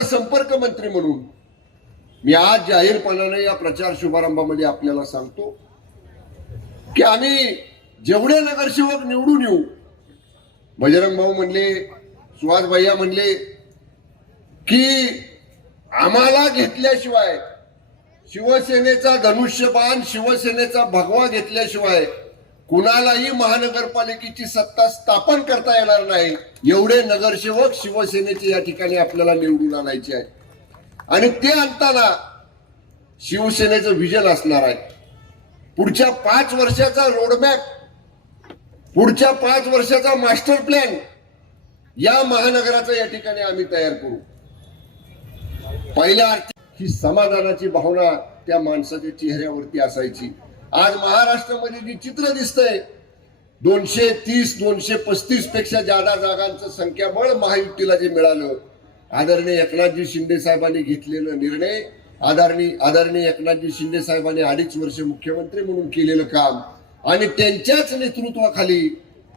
संपर्क मंत्री म्हणून मी आज जाहीरपणाने या प्रचार शुभारंभामध्ये आपल्याला सांगतो की आम्ही जेवढे नगरसेवक निवडून येऊ, बजरंग भाऊ म्हणले, सुहास भैया म्हणले की आम्हाला घेतल्याशिवाय, शिवसेनेचा धनुष्यबाण, शिवसेनेचा भगवा घेतल्याशिवाय कुणालाही महानगरपालिकेची सत्ता स्थापन करता येणार नाही. एवढे नगरसेवक शिवसेनेचे या ठिकाणी आपल्याला निवडून आणायचे आहे आणि ते आणताना शिवसेनेचं विजन असणार आहे. पुढच्या 5 वर्षाचा रोडमॅप, पुढच्या 5 वर्षाचा मास्टर प्लॅन या महानगराचा या ठिकाणी आम्ही तयार करू. पहिल्या ही समाधानाची भावना त्या माणसाच्या चेहऱ्यावरती असायची. आज महाराष्ट्रामध्ये जी चित्र दिसतंय, 230-235 पेक्षा जादा जागांचं संख्याबळ महायुतीला जे मिळालं, आदरणीय एकनाथजी शिंदे साहेबांनी घेतलेला निर्णय, आदरणीय एकनाथजी शिंदे साहेबांनी 2.5 वर्ष मुख्यमंत्री म्हणून केलेलं काम आणि त्यांच्याच नेतृत्वाखाली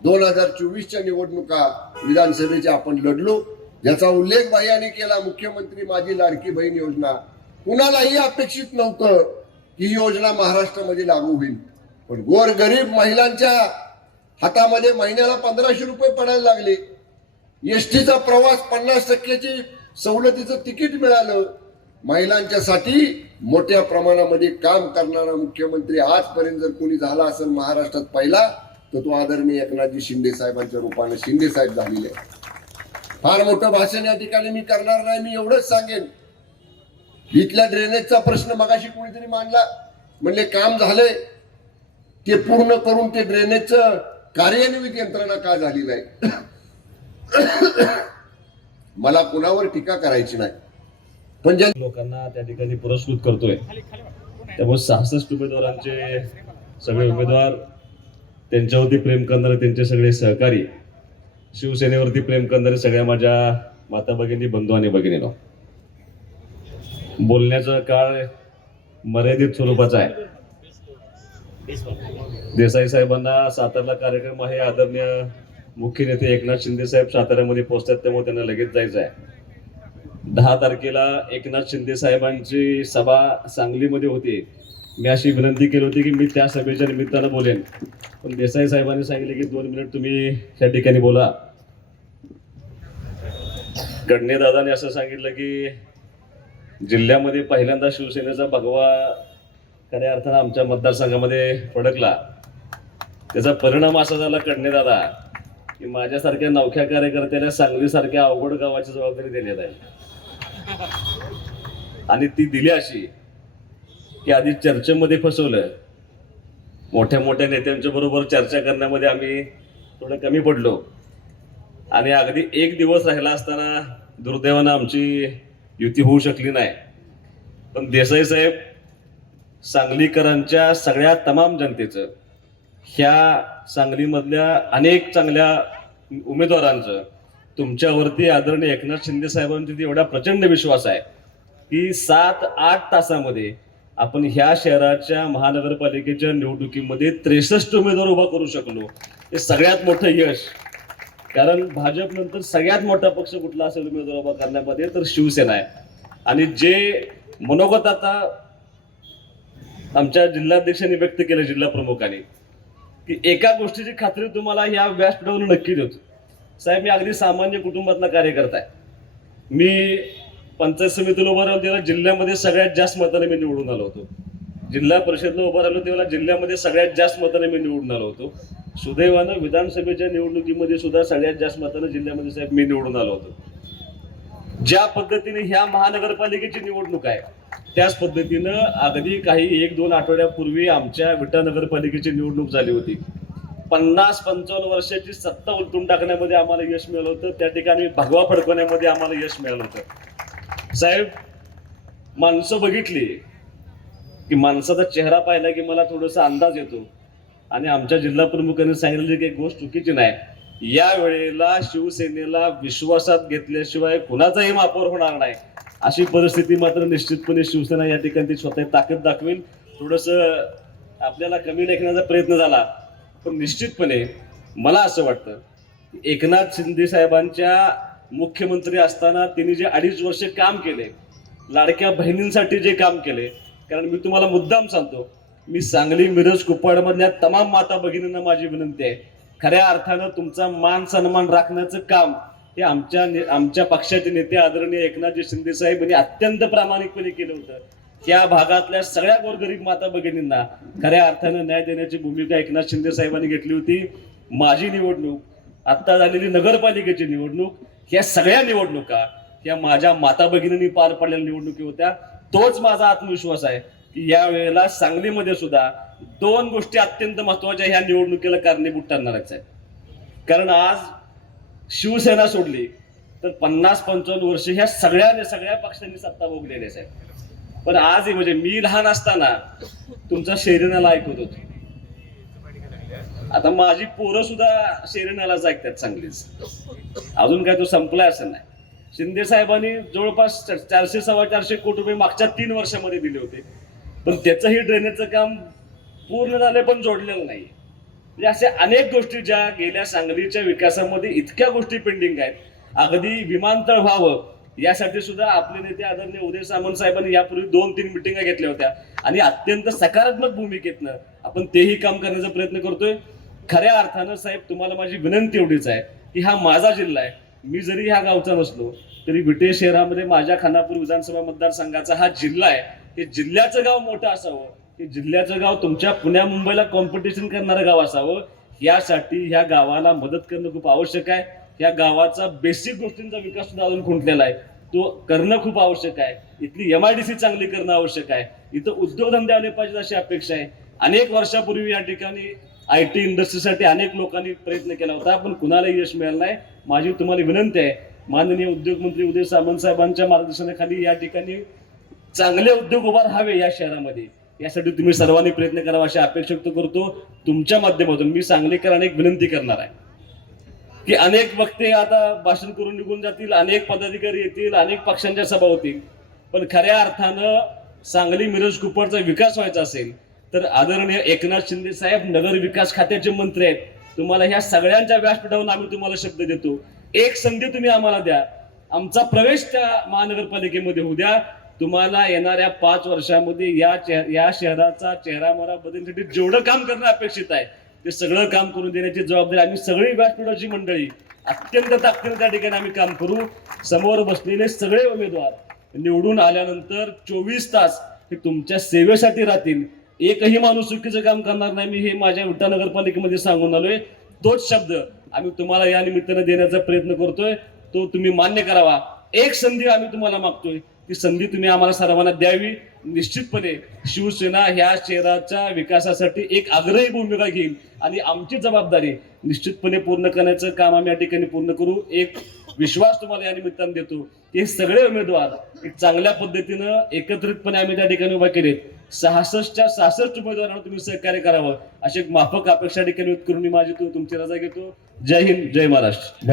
2024च्या निवडणुका विधानसभेच्या आपण लढलो, ज्याचा उल्लेख भैयाने केला. मुख्यमंत्री माझी लाडकी बहीण योजना कुणालाही अपेक्षित नव्हतं की ही योजना महाराष्ट्रामध्ये लागू होईल, पण गोरगरीब महिलांच्या हातामध्ये महिन्याला 1500 रुपये पडायला लागले. एसटीचा प्रवास 50% सवलतीचं तिकीट मिळालं. महिलांच्यासाठी मोठ्या प्रमाणामध्ये काम करणारा मुख्यमंत्री आजपर्यंत जर कोणी झाला असेल महाराष्ट्रात पहिला, तर तो आदरणीय एकनाथजी शिंदे साहेबांच्या रूपाने शिंदे साहेब झालेले. फार मोठं भाषण या ठिकाणी मी करणार नाही. मी एवढंच सांगेन, इथल्या ड्रेनेजचा प्रश्न मगाशी कोणीतरी मांडला, म्हणले काम झालंय, ते पूर्ण करून ते ड्रेनेजचं कार्यान्वित यंत्रणा का झाली नाही. मला कुणावर टीका करायची नाही, पण ज्या लोकांना त्या ठिकाणी पुरस्कृत करतोय, त्यामुळे 66 उमेदवारांचे सगळे उमेदवार, त्यांच्यावरती प्रेम करणारे त्यांचे सगळे सहकारी, शिवसेनेवरती प्रेम करणारे सगळ्या माझ्या माता भगिनी, बंधू आणि भगिनींनो, बोलण्याचा काळ मर्यादित स्वरूपाचा आहे. देसाई साहेबांना सातारला कार्यक्रम आहे, आदरणीय मुख्य नेते एकनाथ शिंदे साहेब साताऱ्यामध्ये पोहोचतात, त्यामुळे त्यांना लगेच जायचं आहे. 10 तारखेला एकनाथ शिंदे साहेबांची सभा सांगलीमध्ये होती. मी अशी विनंती केली होती की मी त्या सभेच्या निमित्तानं बोलेन, पण देसाई साहेबांनी सांगितले की 2 मिनिट तुम्ही त्या ठिकाणी बोला. कडणे दादाने असं सांगितलं की जिल्ह्यामध्ये पहिल्यांदा शिवसेनेचा भगवा खऱ्या अर्थानं आमच्या मतदारसंघामध्ये फडकला. त्याचा परिणाम असा झाला कडणे दादा की माझ्यासारख्या नवख्या कार्यकर्त्याला सांगलीसारख्या अवघड गावाची जबाबदारी देण्यात आली आणि ती दिली अशी की आधी चर्चेमध्ये फसवलं. मोठ्या मोठ्या नेत्यांच्या बरोबर चर्चा करण्यामध्ये आम्ही थोडं कमी पडलो आणि अगदी 1 दिवस राहिला असताना दुर्दैवानं आमची युती होऊ शकली नाही. पण देसाई साहेब सांगलीकरांच्या सगळ्या तमाम जनतेचं, ह्या सांगलीमधल्या अनेक चांगल्या उमेदवारांचं तुमच्यावरती आदरणीय एकनाथ शिंदे साहेबांवरती एवढा प्रचंड विश्वास आहे की 7-8 तासामध्ये आपण ह्या शहराच्या महानगरपालिकेच्या निवडणुकीमध्ये 63 उमेदवार उभा करू शकलो. हे सगळ्यात मोठं यश. कारण भाजपनंतर सगळ्यात मोठा पक्ष कुठला असेल उमेदवार उभा करण्यामध्ये, तर शिवसेना आहे. आणि जे मनोगत आता आमच्या जिल्हाध्यक्षांनी व्यक्त केलं, जिल्हा प्रमुखांनी, की एका गोष्टीची खात्री तुम्हाला या व्यासपीठावर नक्की देतो साहेब, मी अगदी सामान्य कुटुंबातला कार्यकर्ता आहे. मी पंचायत समितीला उभा राहिलो तेव्हा जिल्ह्यामध्ये सगळ्यात जास्त मताने मी निवडून आलो होतो. जिल्हा परिषदला उभा राहिलो तेव्हा जिल्ह्यामध्ये सगळ्यात जास्त मताने मी निवडून आलो होतो. सुदैवानं विधानसभेच्या निवडणुकीमध्ये सुद्धा सगळ्यात जास्त मताने जिल्ह्यामध्ये साहेब मी निवडून आलो होतो. ज्या पद्धतीने ह्या महानगरपालिकेची निवडणूक आहे त्याच पद्धतीनं अगदी काही 1-2 आठवड्यापूर्वी आमच्या विटा नगरपालिकेची निवडणूक झाली होती. 50-55 वर्षाची सत्ता उलटून टाकण्यामध्ये आम्हाला यश मिळालं होतं. त्या ठिकाणी भगवा फडकवण्यामध्ये आम्हाला यश मिळालं होतं. साहेब, माणसं बघितली की माणसाचा चेहरा पाहिला की मला थोडासा अंदाज येतो आणि आमच्या जिल्हा प्रमुखांनी सांगितलं की एक गोष्ट चुकीची नाही, या वेळेला शिवसेनेला विश्वासात घेतल्याशिवाय कुणाचाही महापौर होणार नाही. अशी परिस्थिती मात्र निश्चितपणे शिवसेना या ठिकाणी स्वतः ताकद दाखवेल. थोडंसं आपल्याला कमी लेखण्याचा प्रयत्न झाला, पण निश्चितपणे मला असं वाटतं की एकनाथ शिंदे साहेबांच्या मुख्यमंत्री असताना त्यांनी जे 2.5 वर्ष काम केले, लाडक्या बहिणींसाठी जे काम केले, कारण मी तुम्हाला मुद्दाम सांगतो, मी सांगली, मिरज, कुपवाडमधल्या तमाम माता भगिनींना माझी विनंती आहे, खऱ्या अर्थानं तुमचा मान सन्मान राखण्याचं काम हे आमच्या पक्षाचे नेते आदरणीय एकनाथजी शिंदे साहेब यांनी अत्यंत प्रामाणिकपणे केलं होतं. त्या भागातल्या सगळ्या गोरगरीब माता भगिनींना खऱ्या अर्थानं न्याय देण्याची भूमिका एकनाथ शिंदे साहेबांनी घेतली होती. माझी निवडणूक, आता झालेली नगरपालिकेची निवडणूक, ह्या सगळ्या निवडणुका ह्या माझ्या माता भगिनींनी पार पाडलेल्या निवडणुकी होत्या. तोच माझा आत्मविश्वास आहे की या वेळेला सांगलीमध्ये सुद्धा 2 गोष्टी अत्यंत महत्वाच्या ह्या निवडणुकीला कारणीभूत ठरणारच आहे. कारण आज शिवसेना सोडली तर 50-55 वर्ष ह्या सगळ्या पक्षांनी सत्ता भोगलेलीच आहे. पण आज म्हणजे मी लहान असताना तुमचा शेरेनाला ऐकत होतो. आता माझी पोरं सुद्धा शेरेनालाच ऐकतात चांगलीच. अजून काय तो संपलाय असं नाही. शिंदे साहेबांनी जवळपास 400-450 कोटी रुपये मागच्या 3 वर्षामध्ये दिले होते, पण त्याचंही ड्रेनेजचं काम पूर्ण झाले पण जोडलेलं नाही. म्हणजे अशा अनेक गोष्टी ज्या गेल्या सांगलीच्या विकासामध्ये इतक्या गोष्टी पेंडिंग आहेत. अगदी विमानतळ व्हावं यासाठी सुद्धा आपले नेते आदरणीय उदय सामंत साहेबांनी यापूर्वी 2-3 मिटिंगा घेतल्या होत्या आणि अत्यंत सकारात्मक भूमिकेतनं आपण तेही काम करण्याचा प्रयत्न करतोय. खऱ्या अर्थानं साहेब तुम्हाला माझी विनंती एवढीच आहे की हा माझा जिल्हा आहे. मी जरी ह्या गावचा नसलो तरी विटे शहरामध्ये माझ्या खानापूर विधानसभा मतदारसंघाचा हा जिल्हा आहे. हे जिल्ह्याचं गाव मोठं असावं, हे जिल्ह्याचं गाव तुमच्या पुण्या मुंबईला कॉम्पिटिशन करणारं गाव असावं, यासाठी ह्या गावाला मदत करणं खूप आवश्यक आहे. या गावाचा बेसिक गोष्टींचा विकास सुद्धा अजून खुंटलेला आहे, तो करणं खूप आवश्यक आहे. इथली MIDC चांगली करणं आवश्यक आहे. इथं उद्योगधंदे आले पाहिजेत अशी अपेक्षा आहे. अनेक वर्षापूर्वी या ठिकाणी IT इंडस्ट्रीसाठी अनेक लोकांनी प्रयत्न केला होता, पण कुणालाही यश मिळालं नाही. माझी तुम्हाला विनंती आहे, माननीय उद्योगमंत्री उदय सामंत साहेबांच्या मार्गदर्शनाखाली या ठिकाणी चांगले उद्योग उभा राहावे या शहरामध्ये, यासाठी तुम्ही सर्वांनी प्रयत्न करावा अशी अपेक्षा व्यक्त करतो. तुमच्या माध्यमातून मी सांगलीकरांना एक विनंती करणार आहे की अनेक वक्ते आता भाषण करून निघून जातील, अनेक पदाधिकारी येतील, अनेक पक्षांच्या सभा होतील, पण खऱ्या अर्थानं सांगली, मिरज, कुपवाडचा विकास व्हायचा असेल तर आदरणीय एकनाथ शिंदे साहेब नगर विकास खात्याचे मंत्री आहेत. तुम्हाला ह्या सगळ्यांच्या व्यासपीठावरून आम्ही तुम्हाला शब्द देतो, एक संधी तुम्ही आम्हाला द्या, आमचा प्रवेश त्या महानगरपालिकेमध्ये होऊ द्या. तुम्हाला येणाऱ्या 5 वर्षामध्ये या शहराचा चेहरामोहरा बदलण्यासाठी जेवढं काम करणं अपेक्षित आहे ते सगळं काम करून देण्याची जबाबदारी आम्ही सगळी व्यासपीठाची मंडळी अत्यंत ताकदीने त्या ठिकाणी आम्ही काम करू. समोर बसलेले सगळे उमेदवार निवडून आल्यानंतर 24 तास हे तुमच्या सेवेसाठी राहतील. एकही माणूस चुकीचं काम करणार नाही, मी हे माझ्या विटा नगरपालिकेमध्ये सांगून आलोय. तोच शब्द आम्ही तुम्हाला या निमित्तानं देण्याचा प्रयत्न करतोय, तो तुम्ही मान्य करावा. एक संधी आम्ही तुम्हाला मागतोय, ती संधी तुम्ही आम्हाला सर्वांना द्यावी. निश्चितपणे शिवसेना ह्या शहराच्या विकासासाठी एक आग्रही भूमिका घेईल आणि आमची जबाबदारी निश्चितपणे पूर्ण करण्याचं काम आम्ही या ठिकाणी पूर्ण करू. एक विश्वास तुम्हाला या निमित्तानं देतो की हे सगळे उमेदवार एक चांगल्या पद्धतीनं एकत्रितपणे आम्ही त्या ठिकाणी उभा केलेत. 66च्या 66 उमेदवारांना तुम्ही सहकार्य करावं अशी एक माफक अपेक्षा ठिकाणी व्यक्त करून मी माझी तुमची रजा घेतो. जय हिंद, जय महाराष्ट्र.